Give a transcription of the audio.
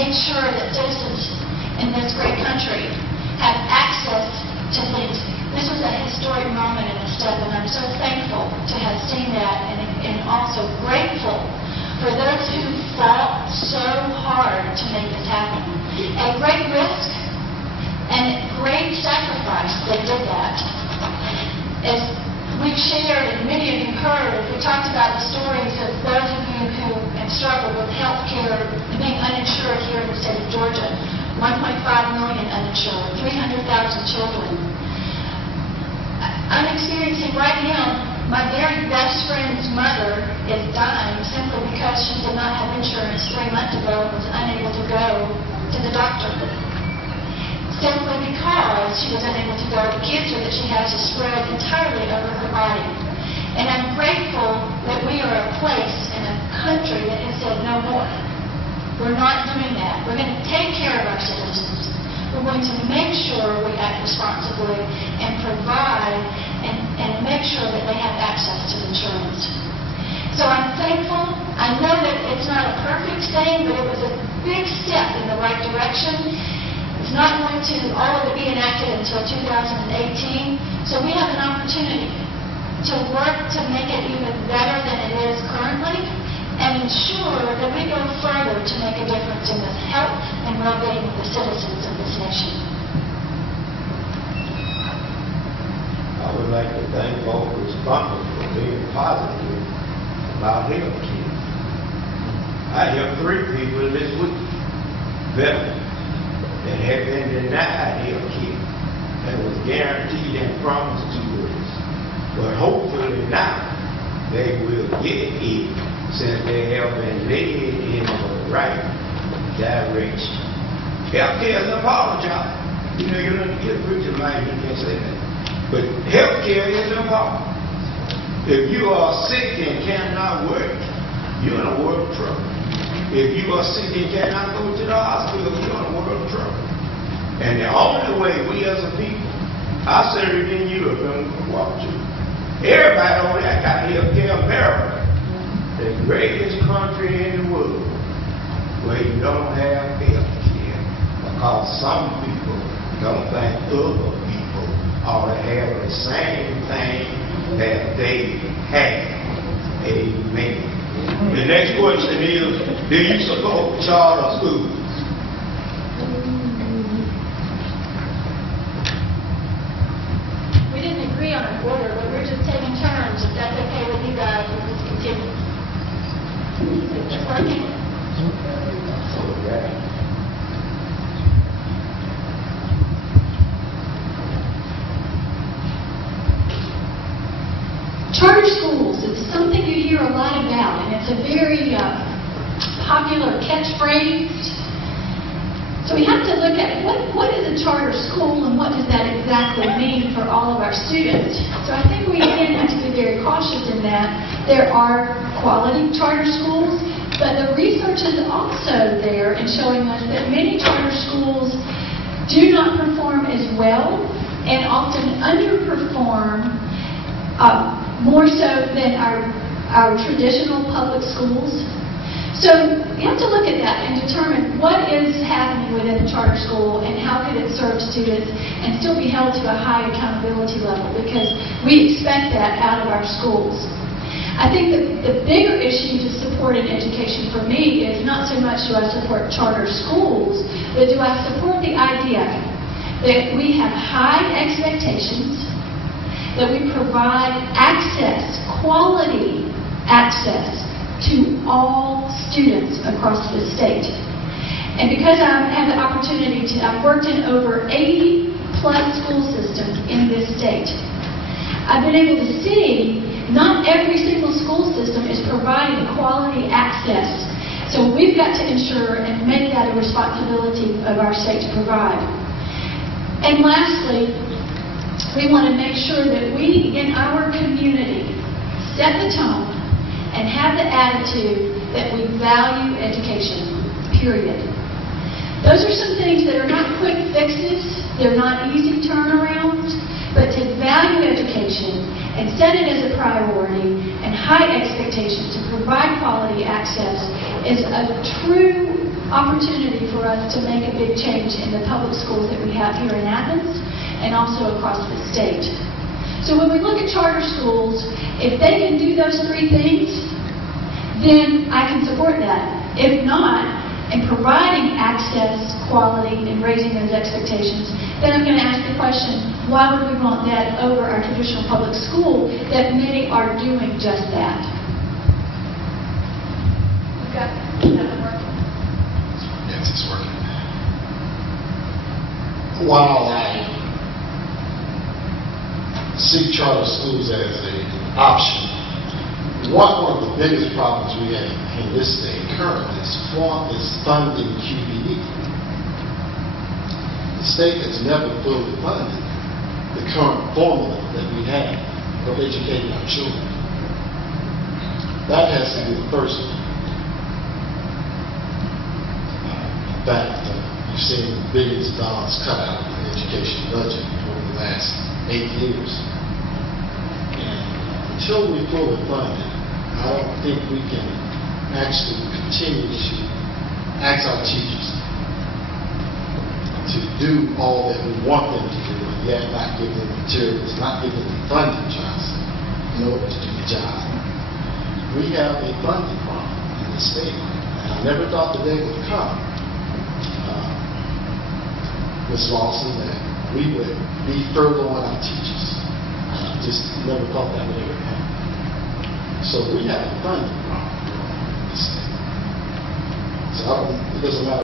make sure that citizens in this great country have access to things. This was a historic moment in this step, and I'm so thankful to have seen that, and also grateful for those who fought so hard to make this happen. At great risk and at great sacrifice, they did that. As we've shared, and many of you heard, we talked about the stories of those of you who have struggled with health care, being uninsured here in the state of Georgia. 1.5 million uninsured, 300,000 children. I'm experiencing right now, my very best friend's mother is dying simply because she did not have insurance 3 months ago and was unable to go to the doctor. Simply because she was unable to go, the cancer that she has is spread entirely over her body. And I'm grateful that we are a place in a country that has said no more. We're not doing that. We're going to take care of our citizens. We're going to make sure we act responsibly and provide and make sure that they have access to insurance. So I'm thankful. I know that it's not a perfect thing, but it was a big step in the right direction. It's not going to all of it be enacted until 2018. So we have an opportunity to work to make it even better than it is currently, and ensure that we go further to make a difference in the health and well-being of the citizens of this nation. I would like to thank both respondents for being positive about health care. I helped 3 people this week, veterans, that had been denied health care that was guaranteed and promised to us. But hopefully now they will get it, since they have been led in the right direction. Healthcare is important, y'all. You know, you're going to get a preacher like you can't say that. But healthcare is important. If you are sick and cannot work, you're in a world of trouble. If you are sick and cannot go to the hospital, you're in a world of trouble. And the only way we as a people, I served in Europe and walked through. Everybody over there got healthcare. America, the greatest country in the world where you don't have health care, because some people don't think other people ought to have the same thing that they have. Amen. The next question is, do you support charter schools? We didn't agree on an order, but we're just taking turns. If that's okay with you guys, we'll just continue. It's working. Charter schools, it's something you hear a lot about, and it's a very popular catchphrase. So we have to look at what is a charter school and what does that exactly mean for all of our students. So I think we again have to be very cautious in that. There are quality charter schools, but the research is also there in showing us that many charter schools do not perform as well and often underperform more so than our traditional public schools. So you have to look at that and determine what is happening within a charter school and how can it serve students and still be held to a high accountability level, because we expect that out of our schools. I think the bigger issue to support in education for me is not so much do I support charter schools, but do I support the idea that we have high expectations, that we provide access, quality access to all students across the state. And because I have the opportunity to, I've worked in over 80 plus school systems in this state, I've been able to see not every single school system is providing quality access. So we've got to ensure and make that a responsibility of our state to provide. And lastly, we want to make sure that we in our community set the tone and have the attitude that we value education, period. Those are some things that are not quick fixes, they're not easy turnarounds, but to value education and set it as a priority and high expectations to provide quality access is a true opportunity for us to make a big change in the public schools that we have here in Athens and also across the state. So when we look at charter schools, if they can do those three things, then I can support that. If not, in providing access, quality, and raising those expectations, then I'm going to ask the question, why would we want that over our traditional public school that many are doing just that? Okay. Is that working? Yes, it's working. While I see charter schools as an option, one of the biggest problems we have in this state currently is funding QBE. The state has never fully funded the current formula that we have for educating our children. That has to be the first fact. You've seen billions of dollars cut out of the education budget over the last 8 years. And until we fully fund it, I don't think we can actually continue to ask our teachers to do all that we want them to do, and yet not give them materials, not give them the funding, Johnson, in order to do the job. We have a funding problem in the state, and I never thought the day would come, Ms. Lawson, that we would be furloughing our teachers. I just never thought that would ever happen. So we have a funding problem in this state. So it doesn't matter